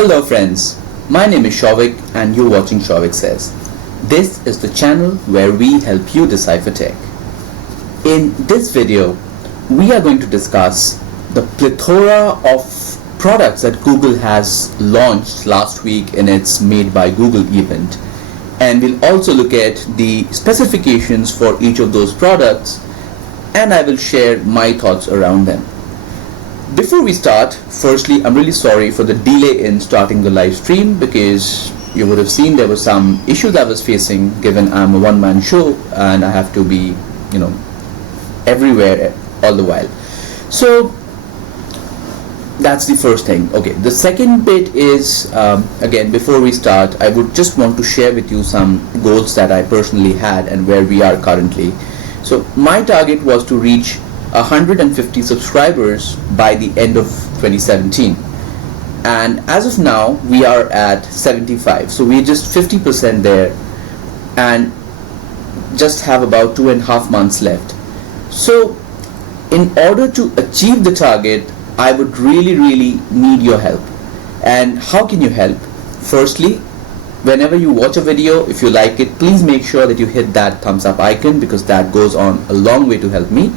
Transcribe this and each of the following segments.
Hello friends, my name is Souvik and you're watching Souvik Says. This is the channel where we help you decipher tech. In this video, we are going to discuss the plethora of products that Google has launched last week in its Made by Google event. And we'll also look at the specifications for each of those products, and I will share my thoughts around them. Before we start, firstly, I'm really sorry for the delay in starting the live stream because you would have seen there were some issues I was facing given I'm a one-man show and I have to be, everywhere all the while. So that's the first thing. Okay, the second bit is, again, before we start, I would just want to share with you some goals that I personally had and where we are currently. So my target was to reach 150 subscribers by the end of 2017, and as of now we are at 75, so we're just 50% there and just have about 2.5 months left. So in order to achieve the target, I would really need your help. And how can you help? Firstly, whenever you watch a video, if you like it, please make sure that you hit that thumbs up icon because that goes on a long way to help me.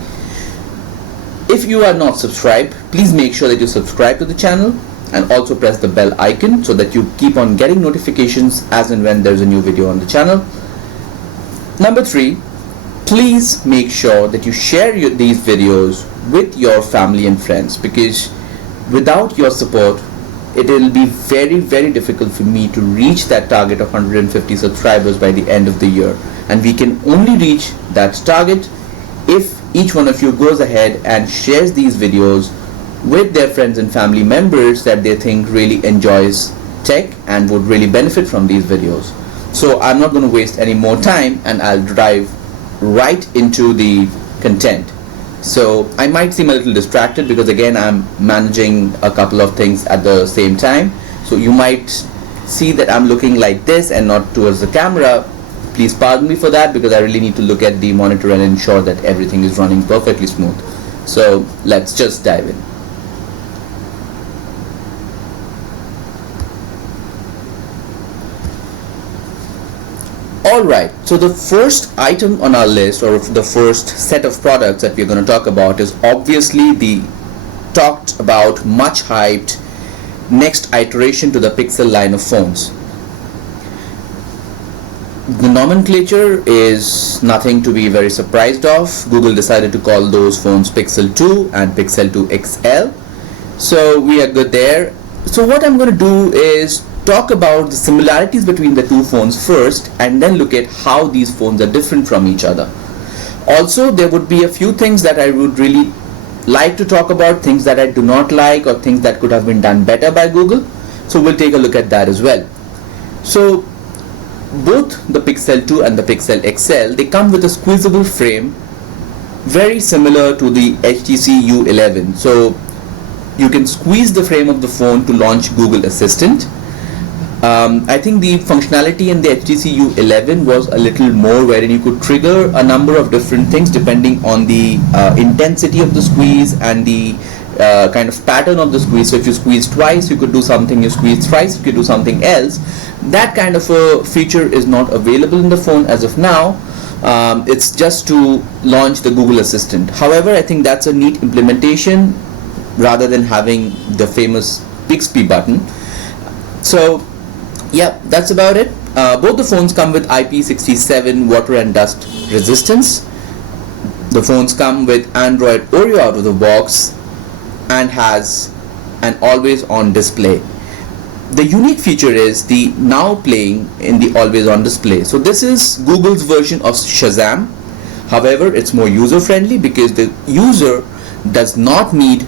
If you are not subscribed, please make sure that you subscribe to the channel and also press the bell icon so that you keep on getting notifications as and when there's a new video on the channel. Number 3, please make sure that you share these videos with your family and friends, because without your support it will be very difficult for me to reach that target of 150 subscribers by the end of the year, and we can only reach that target if each one of you goes ahead and shares these videos with their friends and family members that they think really enjoys tech and would really benefit from these videos. So I'm not going to waste any more time and I'll dive right into the content. So I might seem a little distracted because again I'm managing a couple of things at the same time, so you might see that I'm looking like this and not towards the camera. Please pardon me for that because I really need to look at the monitor and ensure that everything is running perfectly smooth. So let's just dive in. Alright, so the first item on our list, or the first set of products that we're going to talk about, is obviously the talked about, much hyped next iteration to the Pixel line of phones. The nomenclature is nothing to be very surprised of. Google decided to call those phones Pixel 2 and Pixel 2 XL. So we are good there. So what I'm going to do is talk about the similarities between the two phones first and then look at how these phones are different from each other. Also, there would be a few things that I would really like to talk about, things that I do not like or things that could have been done better by Google. So we'll take a look at that as well. So both the Pixel 2 and the Pixel XL, they come with a squeezable frame very similar to the HTC U11. So you can squeeze the frame of the phone to launch Google Assistant. I think the functionality in the HTC U11 was a little more, wherein you could trigger a number of different things depending on the intensity of the squeeze and the kind of pattern of the squeeze. So if you squeeze twice, you could do something. You squeeze thrice, you could do something else. That kind of a feature is not available in the phone as of now. It's just to launch the Google Assistant. However, I think that's a neat implementation rather than having the famous Bixby button. So yeah, that's about it. Both the phones come with IP67 water and dust resistance. The phones come with Android Oreo out of the box and has an always on display. The unique feature is the now playing in the always on display. So this is Google's version of Shazam. However, it's more user friendly because the user does not need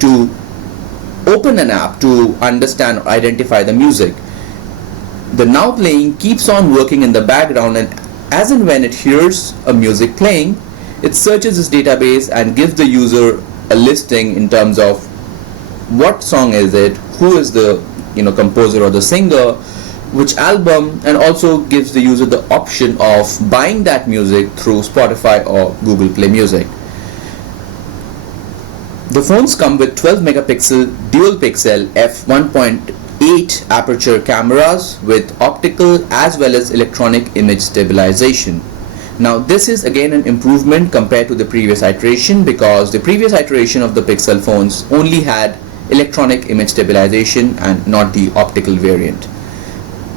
to open an app to understand or identify the music. The now playing keeps on working in the background, and as and when it hears a music playing, it searches its database and gives the user a listing in terms of what song is it, who is the composer or the singer, which album, and also gives the user the option of buying that music through Spotify or Google Play Music. The phones come with 12 megapixel dual pixel f1.8 8 aperture cameras with optical as well as electronic image stabilization. Now this is again an improvement compared to the previous iteration, because the previous iteration of the Pixel phones only had electronic image stabilization and not the optical variant.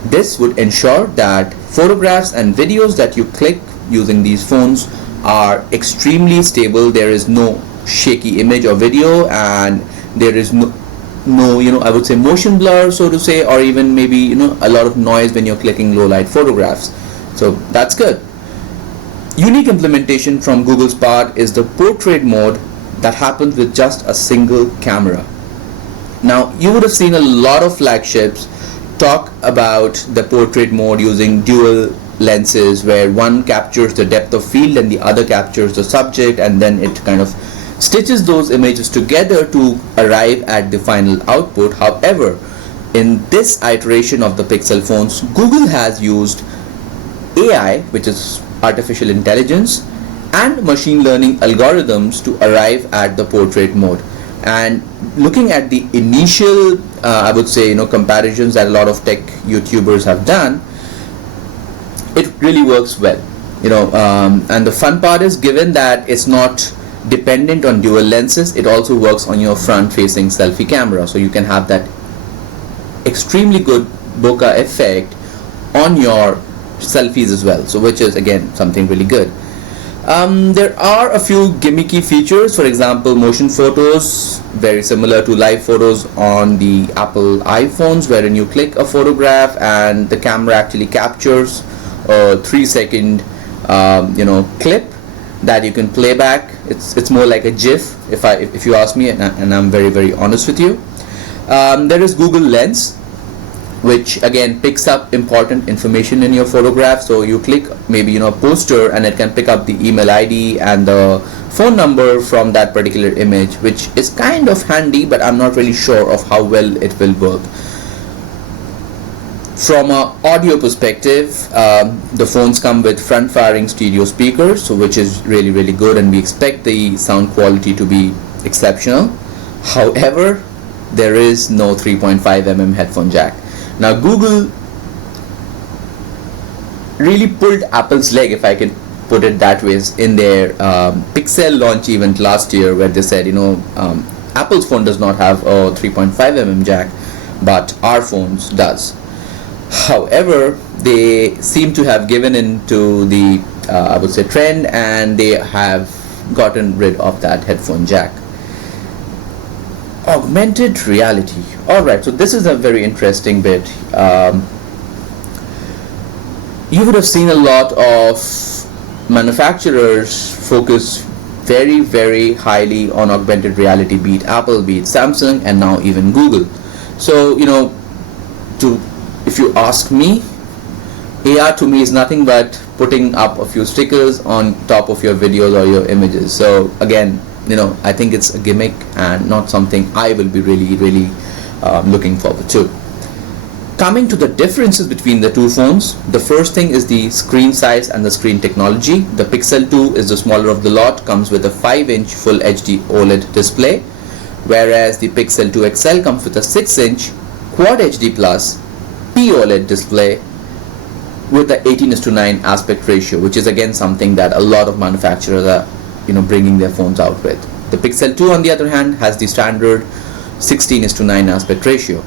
This would ensure that photographs and videos that you click using these phones are extremely stable. There is no shaky image or video, and there is no I would say motion blur, so to say, or even maybe a lot of noise when you're clicking low light photographs. So that's good. Unique implementation from Google's part is the portrait mode that happens with just a single camera. Now you would have seen a lot of flagships talk about the portrait mode using dual lenses, where one captures the depth of field and the other captures the subject, and then it kind of stitches those images together to arrive at the final output. However, in this iteration of the Pixel phones, Google has used AI, which is artificial intelligence, and machine learning algorithms to arrive at the portrait mode. And looking at the initial I would say comparisons that a lot of tech YouTubers have done, it really works well. And the fun part is, given that it's not dependent on dual lenses, it also works on your front facing selfie camera, so you can have that extremely good bokeh effect on your selfies as well, so which is again something really good. There are a few gimmicky features. For example, motion photos, very similar to live photos on the Apple iPhones, wherein you click a photograph and the camera actually captures a 3-second clip that you can play back. It's more like a GIF, if you ask me, and I'm very, very honest with you. There is Google Lens, which again picks up important information in your photograph. So you click maybe a poster, and it can pick up the email ID and the phone number from that particular image, which is kind of handy, but I'm not really sure of how well it will work. From an audio perspective, the phones come with front-firing stereo speakers, so which is really, really good, and we expect the sound quality to be exceptional. However, there is no 3.5mm headphone jack. Now Google really pulled Apple's leg, if I can put it that way, in their Pixel launch event last year, where they said, Apple's phone does not have a 3.5mm jack, but our phones does. However, they seem to have given in to the I would say trend, and they have gotten rid of that headphone jack. Augmented reality. Alright, so this is a very interesting bit. You would have seen a lot of manufacturers focus very, very highly on augmented reality, be it Apple, be it Samsung, and now even Google. So if you ask me, AR to me is nothing but putting up a few stickers on top of your videos or your images. So again, I think it's a gimmick and not something I will be really looking forward to. Coming to the differences between the two phones, the first thing is the screen size and the screen technology. The Pixel 2 is the smaller of the lot, comes with a 5-inch Full HD OLED display, whereas the Pixel 2 XL comes with a 6-inch Quad HD Plus POLED display with the 18:9 aspect ratio, which is again something that a lot of manufacturers are bringing their phones out with. The Pixel 2 on the other hand has the standard 16:9 aspect ratio.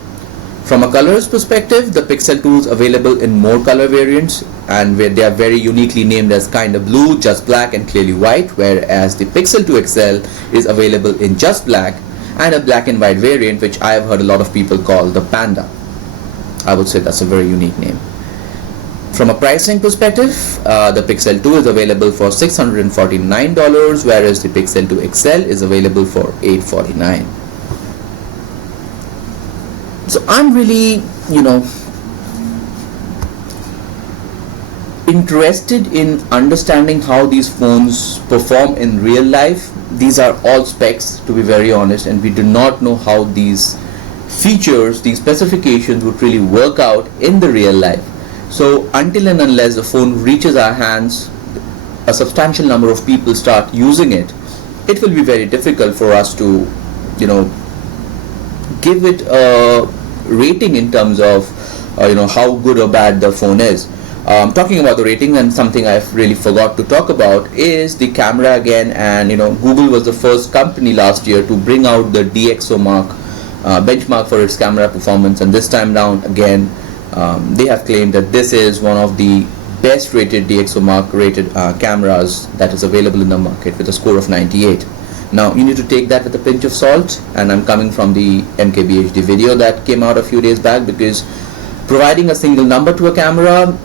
From a colors perspective, the Pixel 2 is available in more color variants, and where they are very uniquely named as Kinda Blue, Just Black, and Clearly White, whereas the Pixel 2 XL is available in Just Black and a black and white variant, which I have heard a lot of people call the Panda. I would say that's a very unique name. From a pricing perspective, the Pixel 2 is available for $649, whereas the Pixel 2 XL is available for $849. So I'm really, interested in understanding how these phones perform in real life. These are all specs, to be very honest, and we do not know how these features, these specifications would really work out in the real life. So until and unless the phone reaches our hands, a substantial number of people start using it, it will be very difficult for us to give it a rating in terms of how good or bad the phone is. Talking about the rating, and something I've really forgot to talk about is the camera again. And Google was the first company last year to bring out the DxO mark benchmark for its camera performance, and this time round again they have claimed that this is one of the best rated DxO mark rated cameras that is available in the market with a score of 98. Now you need to take that with a pinch of salt, and I'm coming from the MKBHD video that came out a few days back, because providing a single number to a camera,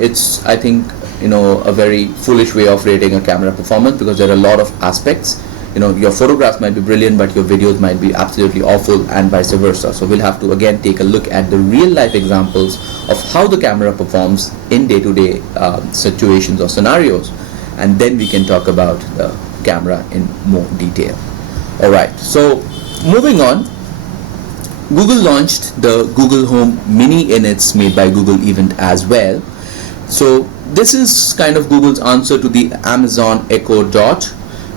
it's, I think, a very foolish way of rating a camera performance, because there are a lot of aspects. Your photographs might be brilliant, but your videos might be absolutely awful, and vice versa. So we'll have to again take a look at the real life examples of how the camera performs in day-to-day situations or scenarios, and then we can talk about the camera in more detail. Alright, so moving on, Google launched the Google Home Mini in its Made by Google event as well. So this is kind of Google's answer to the Amazon Echo Dot.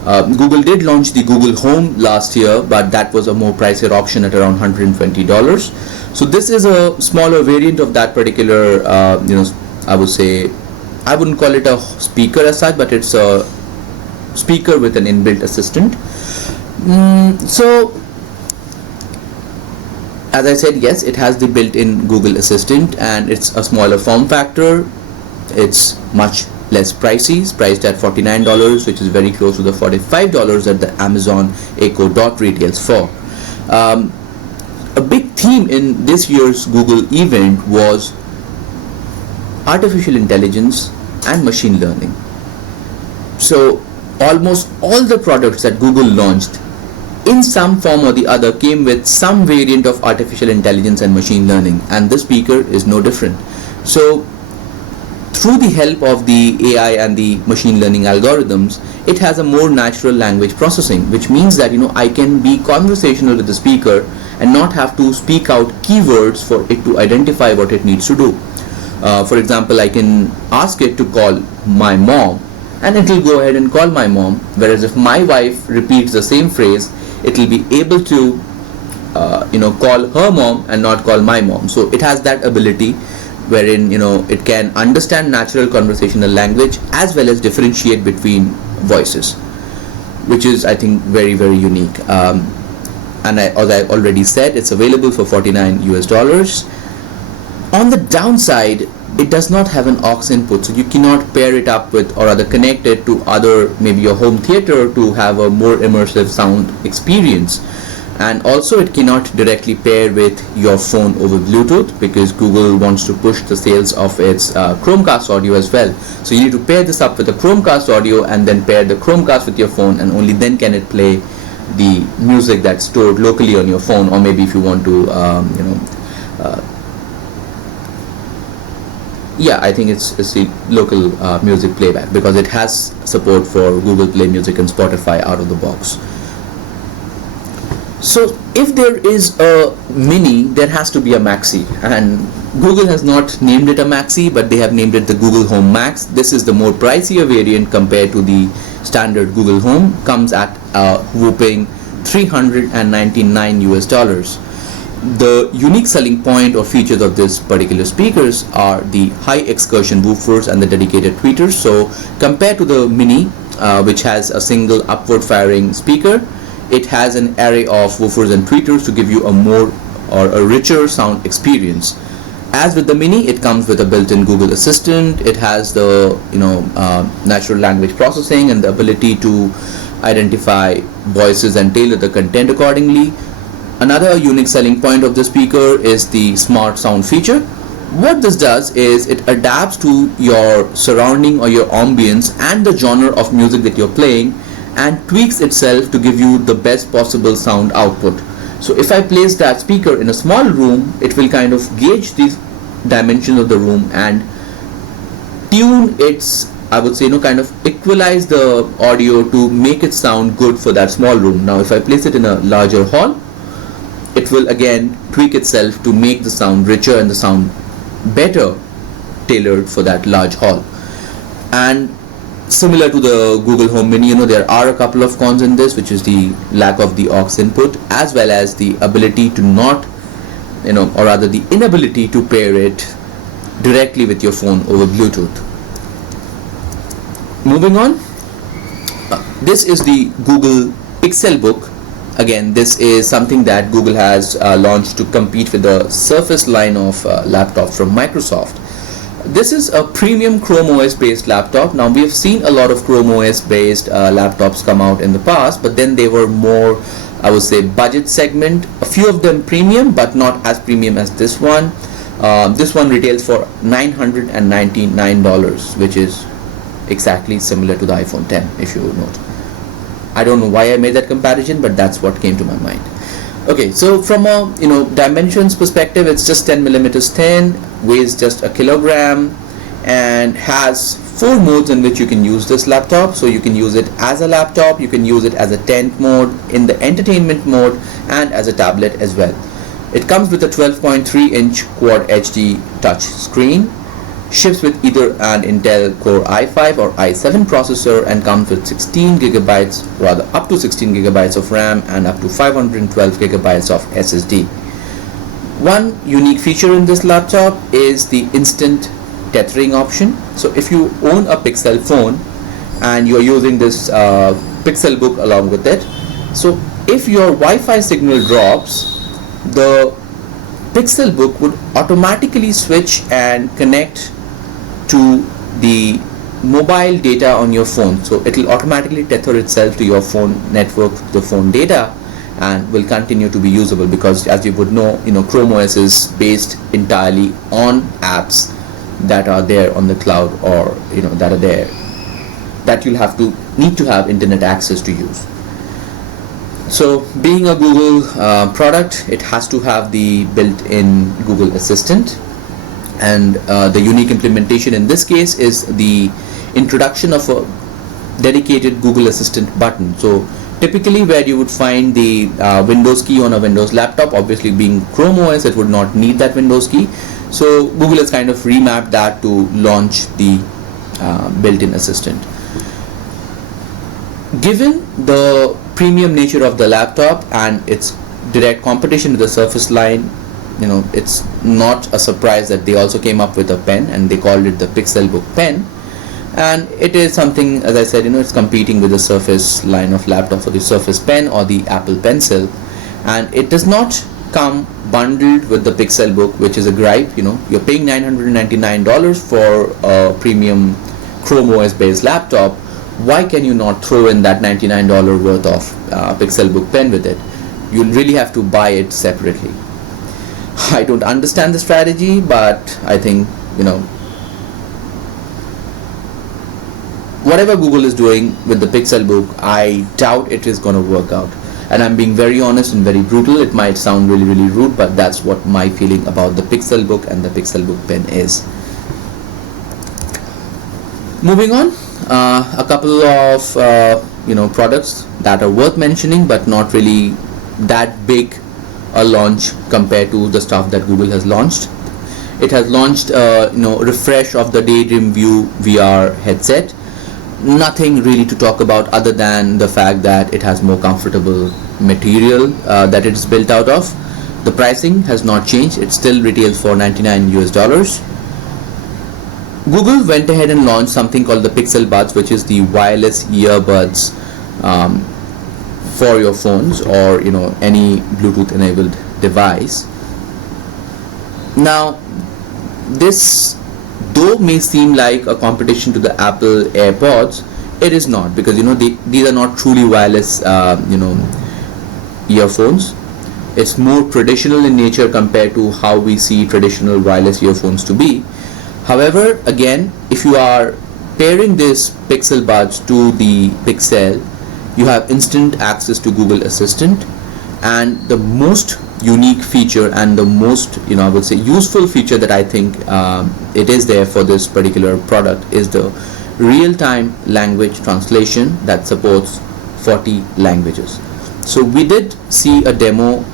Google did launch the Google Home last year, but that was a more pricier option at around $120. So this is a smaller variant of that particular, I would say, I wouldn't call it a speaker as such, but it's a speaker with an inbuilt assistant. So as I said, yes, it has the built-in Google Assistant, and it's a smaller form factor. It's much less pricey. It's priced at $49, which is very close to the $45 that the Amazon Echo Dot retails for. A big theme in this year's Google event was artificial intelligence and machine learning. So almost all the products that Google launched in some form or the other came with some variant of artificial intelligence and machine learning, and this speaker is no different. So through the help of the AI and the machine learning algorithms, it has a more natural language processing, which means that I can be conversational with the speaker and not have to speak out keywords for it to identify what it needs to do. For example, I can ask it to call my mom, and it will go ahead and call my mom, whereas if my wife repeats the same phrase, it will be able to call her mom and not call my mom. So it has that ability wherein it can understand natural conversational language as well as differentiate between voices, which is, I think, very, very unique. And as I already said, it's available for $49 US. On the downside, it does not have an aux input, so you cannot pair it up with, or rather connect it to other, maybe your home theater, to have a more immersive sound experience. And also it cannot directly pair with your phone over Bluetooth, because Google wants to push the sales of its Chromecast audio as well. So you need to pair this up with the Chromecast audio and then pair the Chromecast with your phone, and only then can it play the music that's stored locally on your phone, or maybe if you want to I think it's the local music playback, because it has support for Google Play Music and Spotify out of the box. So if there is a mini, there has to be a maxi, and Google has not named it a maxi, but they have named it the Google Home Max. This is the more pricier variant compared to the standard Google Home. Comes at a whooping $399 US. The unique selling point or features of this particular speakers are the high excursion woofers and the dedicated tweeters. So compared to the Mini, which has a single upward firing speaker, it has an array of woofers and tweeters to give you a more or a richer sound experience. As with the Mini, it comes with a built-in Google Assistant. It has the natural language processing and the ability to identify voices and tailor the content accordingly. Another unique selling point of the speaker is the smart sound feature. What this does is it adapts to your surrounding or your ambience and the genre of music that you're playing, and tweaks itself to give you the best possible sound output. So if I place that speaker in a small room, it will kind of gauge the dimensions of the room and tune its, I would say, kind of equalize the audio to make it sound good for that small room. Now if I place it in a larger hall, it will again tweak itself to make the sound richer and the sound better tailored for that large hall. And similar to the Google Home Mini, there are a couple of cons in this, which is the lack of the aux input, as well as the ability to not or rather the inability to pair it directly with your phone over Bluetooth. Moving on, this is the Google Pixel Book. Again, this is something that Google has launched to compete with the Surface line of laptops from Microsoft. This is a premium Chrome OS based laptop. Now, we have seen a lot of Chrome OS based laptops come out in the past, but then they were more, I would say, budget segment. A few of them premium, but not as premium as this one. This one retails for $999, which is exactly similar to the iPhone 10, if you would note. I don't know why I made that comparison, but that's what came to my mind. Okay, so from a dimensions perspective, it's just 10 millimeters thin, weighs just a kilogram, and has 4 modes in which you can use this laptop. So you can use it as a laptop, you can use it as a tent mode, in the entertainment mode, and as a tablet as well. It comes with a 12.3-inch Quad HD touch screen, ships with either an Intel Core i5 or i7 processor, and comes with up to 16 gigabytes of RAM and up to 512 gigabytes of SSD. One unique feature in this laptop is the instant tethering option. So if you own a Pixel phone and you are using this Pixel Book along with it, so if your Wi-Fi signal drops, the Pixel Book would automatically switch and connect to the mobile data on your phone. So it will automatically tether itself to your phone network, the phone data, and will continue to be usable, because as you would know, Chrome OS is based entirely on apps that are there on the cloud, or that are there that you'll need to have internet access to use. So being a Google product, it has to have the built-in Google Assistant, and the unique implementation in this case is the introduction of a dedicated Google Assistant button. So typically where you would find the Windows key on a Windows laptop, obviously being Chrome OS, it would not need that Windows key. So Google has kind of remapped that to launch the built-in assistant. Given the premium nature of the laptop and its direct competition with the Surface line, it's not a surprise that they also came up with a pen, and they called it the Pixel Book Pen. And it is something, as I said, it's competing with the Surface line of laptops, or the Surface Pen or the Apple Pencil. And it does not come bundled with the Pixel Book, which is a gripe. You're paying $999 for a premium Chrome OS based laptop. Why can you not throw in that $99 worth of Pixel Book Pen with it? You'll really have to buy it separately. I don't understand the strategy, but I think whatever Google is doing with the Pixel Book, I doubt it is going to work out. And I'm being very honest and very brutal. It might sound really, really rude, but that's what my feeling about the Pixel Book and the Pixel Book Pen is. Moving on, a couple of products that are worth mentioning, but not really that big a launch compared to the stuff that Google has launched. It has launched refresh of the Daydream View VR headset. Nothing really to talk about other than the fact that it has more comfortable material that it is built out of. The pricing has not changed. It still retails for $99. Google went ahead and launched something called the Pixel Buds, which is the wireless earbuds for your phones or any Bluetooth enabled device. Now this though may seem like a competition to the Apple AirPods, it is not, because these are not truly wireless earphones. It's more traditional in nature compared to how we see traditional wireless earphones to be. However, again, if you are pairing this Pixel Buds to the Pixel, you have instant access to Google Assistant, and the most unique feature and the most I would say useful feature that I think it is there for this particular product is the real-time language translation that supports 40 languages. So we did see a demo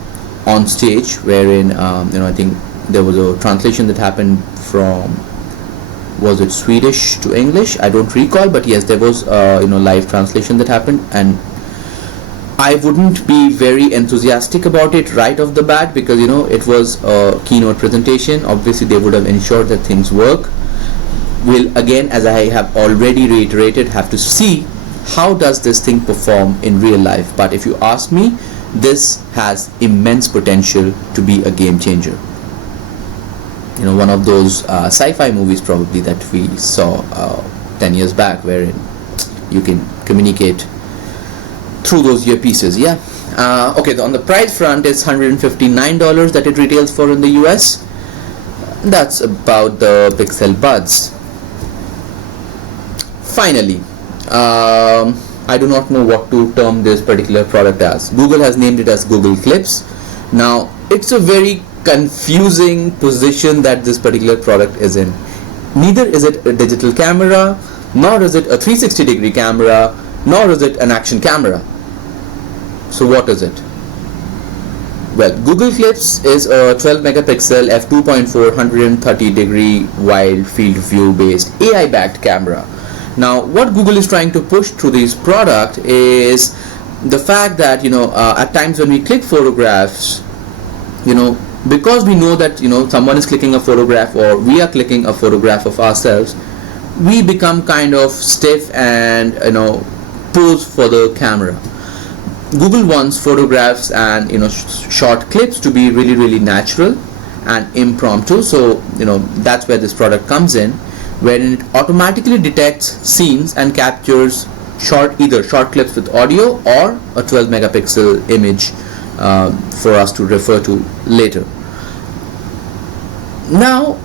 on stage wherein I think there was a translation that happened from, was it Swedish to English? I don't recall, but yes, there was live translation that happened, and I wouldn't be very enthusiastic about it right off the bat, because it was a keynote presentation. Obviously they would have ensured that things work. We'll, again, as I have already reiterated, have to see how does this thing perform in real life. But if you ask me, this has immense potential to be a game changer. One of those sci-fi movies probably that we saw 10 years back, wherein you can communicate through those earpieces. Okay, on the price front, it's $159 that it retails for in the US. That's about the Pixel Buds. Finally, I do not know what to term this particular product as. Google has named it as Google Clips. Now, it's a very confusing position that this particular product is in. Neither is it a digital camera, nor is it a 360-degree camera, nor is it an action camera. So what is it? Well, Google Clips is a 12 megapixel f2.4 130-degree wide field view based AI backed camera. Now, what Google is trying to push through this product is the fact that at times when we click photographs, because we know that someone is clicking a photograph, or we are clicking a photograph of ourselves, we become kind of stiff and pose for the camera. Google wants photographs and short clips to be really, really natural and impromptu. So that's where this product comes in, wherein it automatically detects scenes and captures either short clips with audio or a 12 megapixel image for us to refer to later. Now,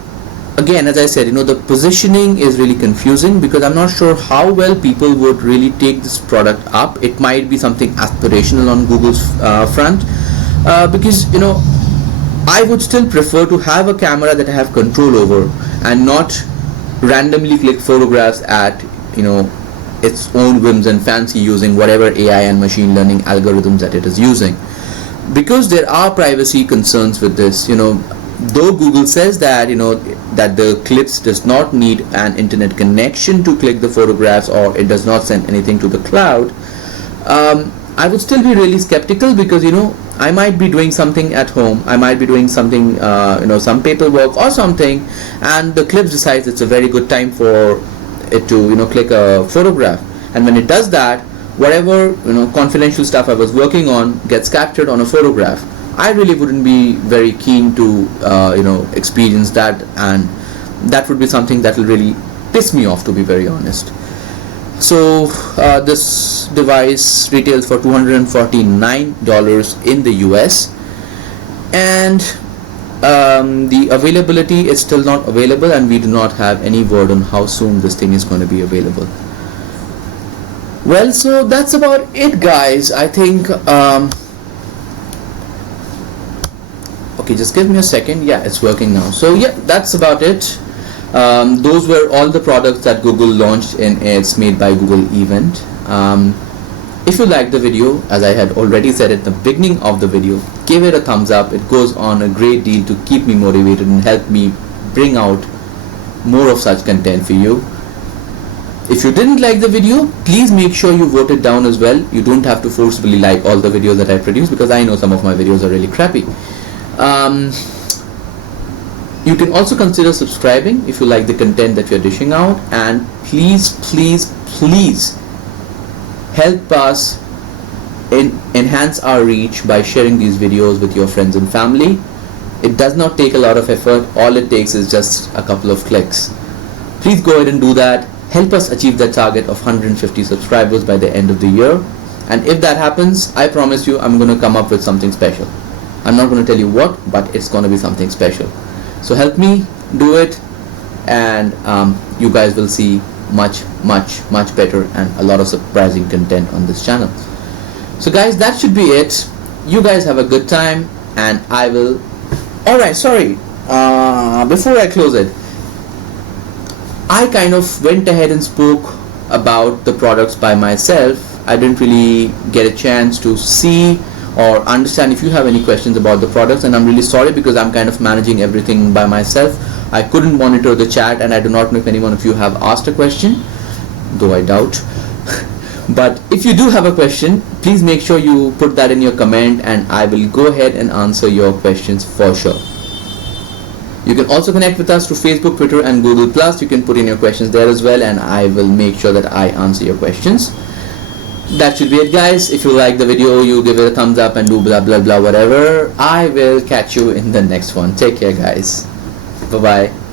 again, as I said, the positioning is really confusing, because I'm not sure how well people would really take this product up. It might be something aspirational on Google's front, because I would still prefer to have a camera that I have control over and not randomly click photographs at its own whims and fancy, using whatever AI and machine learning algorithms that it is using, because there are privacy concerns with this. Though Google says that that the clips does not need an internet connection to click the photographs, or it does not send anything to the cloud, I would still be really skeptical, because I might be doing something at home, I might be doing something some paperwork or something, and the clips decides it's a very good time for it to click a photograph, and when it does that, whatever confidential stuff I was working on gets captured on a photograph. I really wouldn't be very keen to experience that, and that would be something that will really piss me off, to be very honest. So this device retails for $249 in the US, and the availability is still not available, and we do not have any word on how soon this thing is going to be available. Well, so that's about it, guys. I think okay, just give me a second. Yeah, it's working now. So yeah, that's about it. Those were all the products that Google launched in its Made by Google event. If you liked the video, as I had already said at the beginning of the video, give it a thumbs up. It goes on a great deal to keep me motivated and help me bring out more of such content for you. If you didn't like the video, please make sure you vote it down as well. You don't have to forcibly like all the videos that I produce, because I know some of my videos are really crappy. You can also consider subscribing if you like the content that we're dishing out, and please help us enhance our reach by sharing these videos with your friends and family. It does not take a lot of effort. All it takes is just a couple of clicks. Please go ahead and do that. Help us achieve the target of 150 subscribers by the end of the year, and if that happens, I promise you I'm going to come up with something special. I'm not going to tell you what, but it's going to be something special. So help me do it, and you guys will see much better and a lot of surprising content on this channel. So guys, that should be it. You guys have a good time, and I will... Alright, sorry, before I close it, I kind of went ahead and spoke about the products by myself. I didn't really get a chance to see or understand if you have any questions about the products, and I'm really sorry, because I'm kind of managing everything by myself. I couldn't monitor the chat, and I do not know if any one of you have asked a question, though I doubt. But if you do have a question, please make sure you put that in your comment, and I will go ahead and answer your questions for sure. You can also connect with us through Facebook, Twitter and Google+. You can put in your questions there as well, and I will make sure that I answer your questions. That should be it, guys. If you like the video, you give it a thumbs up and do blah blah blah whatever. I will catch you in the next one. Take care, guys. Bye bye.